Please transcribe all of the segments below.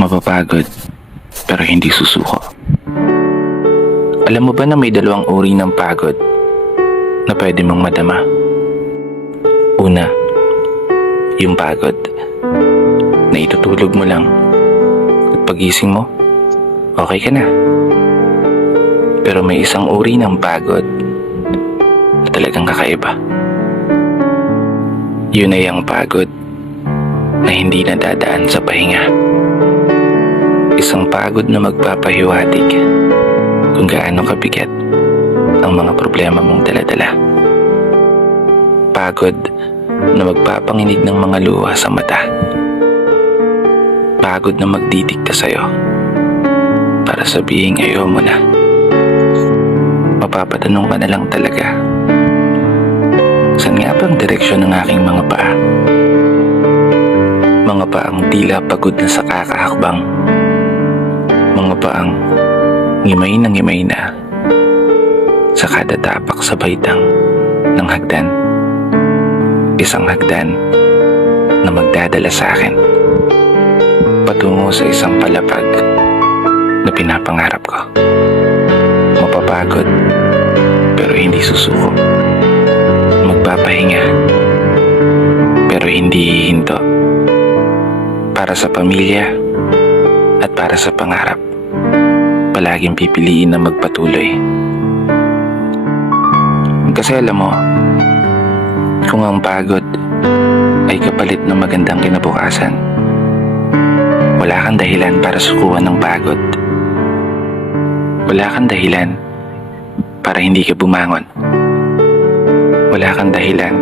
Mapapagod, pero hindi susuko. Alam mo ba na may dalawang uri ng pagod na pwede mong madama? Una, yung pagod na itutulog mo lang at pagising mo, okay ka na. Pero may isang uri ng pagod na talagang kakaiba. Yun ay ang pagod na hindi nadadaan sa pahinga. Isang pagod na magpapahiwatig kung gaano kabigat ang mga problema mong daladala. Pagod na magpapanginig ng mga luha sa mata. Pagod na magdidikta sa'yo para sabihin ayaw mo na. Mapapatanong ka na lang talaga, saan nga ba ang direksyon ng aking mga paa? Mga paang tila pagod na sa kakahakbang. Mga paang ngimay na sa kada tapak sa baitang ng hagdan. Isang hagdan na magdadala sa akin patungo sa isang palapag na pinapangarap ko. Mapapagod, pero hindi susuko. Magpapahinga, pero hindi hihinto. Para sa pamilya at para sa pangarap, palaging pipiliin na magpatuloy. Kasi alam mo, kung ang pagod ay kapalit ng magandang kinabukasan, wala kang dahilan para sukuan ng pagod. Wala kang dahilan para hindi ka bumangon. Wala kang dahilan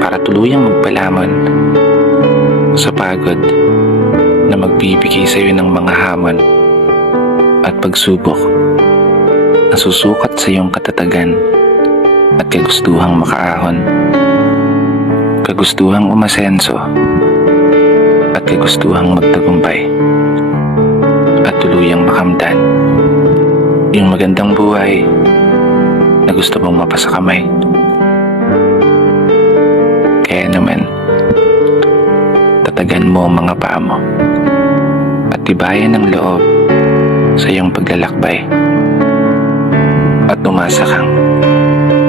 para tuluyang magpalamon sa pagod na magbibigay sa iyo ng mga hamon at pagsubok na susukat sa iyong katatagan at kagustuhang makaahon, kagustuhang umasenso at kagustuhang magtagumpay at tuluyang makamtan yung magandang buhay na gusto mong mapasa kamay. Kaya naman, tatagan mo ang mga paa mo at tibayan ng loob sa iyong paglalakbay at umasa kang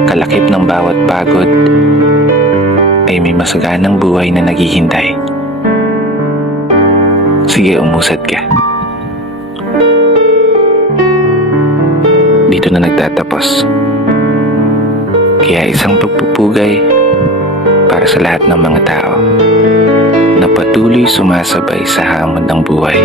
kalakip ng bawat pagod ay may masaganang buhay na naghihintay. Sige, umusad ka. Dito na nagtatapos. Kaya isang pagpupugay para sa lahat ng mga tao na patuloy sumasabay sa hamon ng buhay.